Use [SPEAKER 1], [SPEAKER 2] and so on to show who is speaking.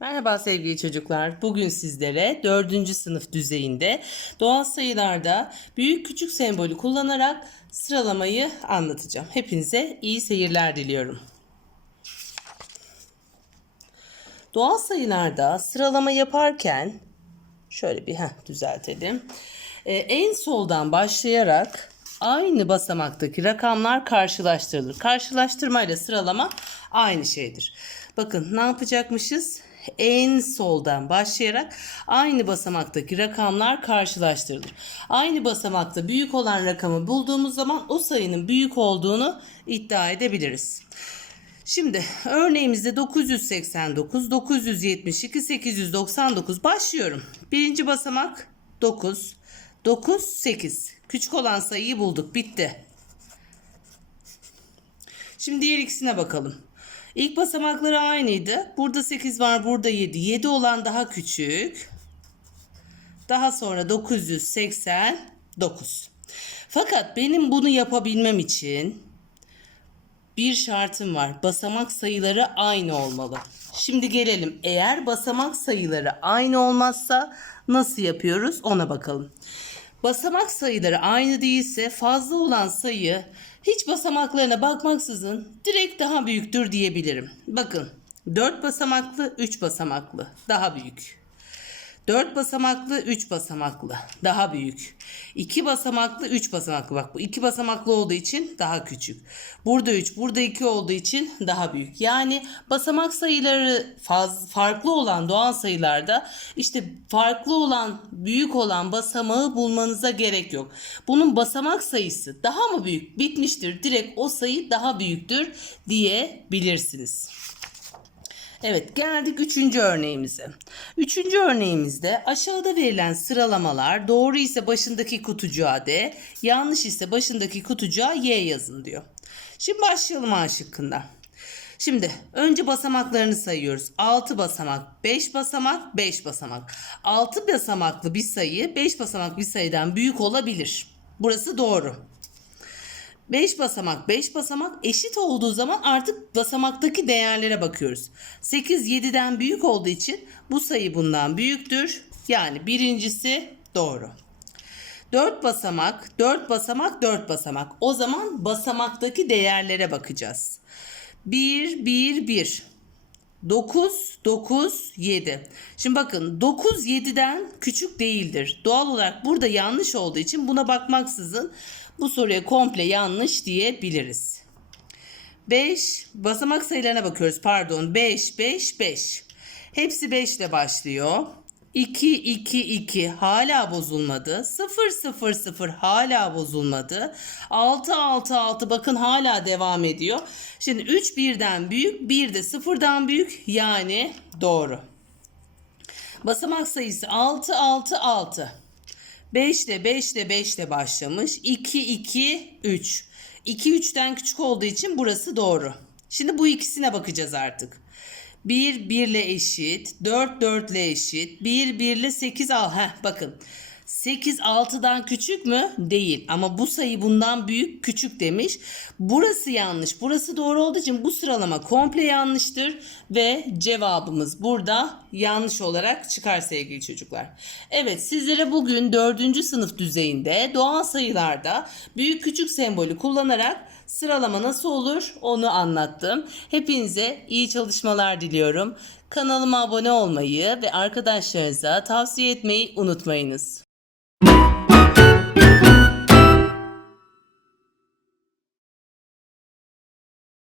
[SPEAKER 1] Merhaba sevgili çocuklar. Bugün sizlere 4. sınıf düzeyinde doğal sayılarda büyük küçük sembolü kullanarak sıralamayı anlatacağım. Hepinize iyi seyirler diliyorum. Doğal sayılarda sıralama yaparken şöyle bir heh, düzeltelim. Ee, en soldan başlayarak aynı basamaktaki rakamlar karşılaştırılır. Karşılaştırmayla sıralama aynı şeydir. Bakın ne yapacakmışız? En soldan başlayarak aynı basamaktaki rakamlar karşılaştırılır. Aynı basamakta büyük olan rakamı bulduğumuz zaman o sayının büyük olduğunu iddia edebiliriz. Şimdi örneğimizde 989, 972, 899 başlıyorum. Birinci basamak 9, 9, 8. Küçük olan sayıyı bulduk. Bitti. Şimdi diğer ikisine bakalım. İlk basamakları aynıydı. Burada 8 var, burada 7. 7 olan daha küçük. Daha sonra 989. Fakat benim bunu yapabilmem için bir şartım var. Basamak sayıları aynı olmalı. Şimdi gelelim. Eğer basamak sayıları aynı olmazsa nasıl yapıyoruz ona bakalım. Basamak sayıları aynı değilse fazla olan sayı hiç basamaklarına bakmaksızın direkt daha büyüktür diyebilirim. Bakın 4 basamaklı 3 basamaklı daha büyük. 4 basamaklı 3 basamaklı daha büyük. 2 basamaklı 3 basamaklı bak bu 2 basamaklı olduğu için daha küçük. Burada 3 burada 2 olduğu için daha büyük. Yani basamak sayıları faz, farklı olan doğal sayılarda işte farklı olan büyük olan basamağı bulmanıza gerek yok. Bunun basamak sayısı daha mı büyük bitmiştir direkt o sayı daha büyüktür diyebilirsiniz. Evet geldik üçüncü örneğimize. Üçüncü örneğimizde aşağıda verilen sıralamalar doğru ise başındaki kutucuğa D, yanlış ise başındaki kutucuğa Y yazın diyor. Şimdi başlayalım A şıkkında. Şimdi önce basamaklarını sayıyoruz. 6 basamak, 5 basamak, 5 basamak. 6 basamaklı bir sayı 5 basamak bir sayıdan büyük olabilir. Burası doğru. 5 basamak 5 basamak eşit olduğu zaman artık basamaktaki değerlere bakıyoruz. 8 7'den büyük olduğu için bu sayı bundan büyüktür. Yani birincisi doğru. 4 basamak 4 basamak 4 basamak. O zaman basamaktaki değerlere bakacağız. 1 1 1 9, 9, 7. Şimdi bakın 9 7'den küçük değildir. Doğal olarak burada yanlış olduğu için buna bakmaksızın bu soruya komple yanlış diyebiliriz. 5 basamak sayılarına bakıyoruz. Pardon 5 5 5. Hepsi 5 ile başlıyor. 2 2 2 hala bozulmadı. 0 0 0 hala bozulmadı. 6 6 6 bakın hala devam ediyor. Şimdi 3 birden büyük, 1 de 0'dan büyük yani doğru. Basamak sayısı 6 6 6. 5 ile 5 ile 5 ile başlamış. 2 2 3. 2 3'ten küçük olduğu için burası doğru. Şimdi bu ikisine bakacağız artık. 1 1 ile eşit, 4 4 ile eşit, 1 1 ile 8 al. Heh bakın. 8 6'dan küçük mü? Değil. Ama bu sayı bundan büyük küçük demiş. Burası yanlış. Burası doğru olduğu için bu sıralama komple yanlıştır. Ve cevabımız burada yanlış olarak çıkar sevgili çocuklar. Evet sizlere bugün 4. sınıf düzeyinde doğal sayılarda büyük küçük sembolü kullanarak sıralama nasıl olur onu anlattım. Hepinize iyi çalışmalar diliyorum. Kanalıma abone olmayı ve arkadaşlarınıza tavsiye etmeyi unutmayınız. you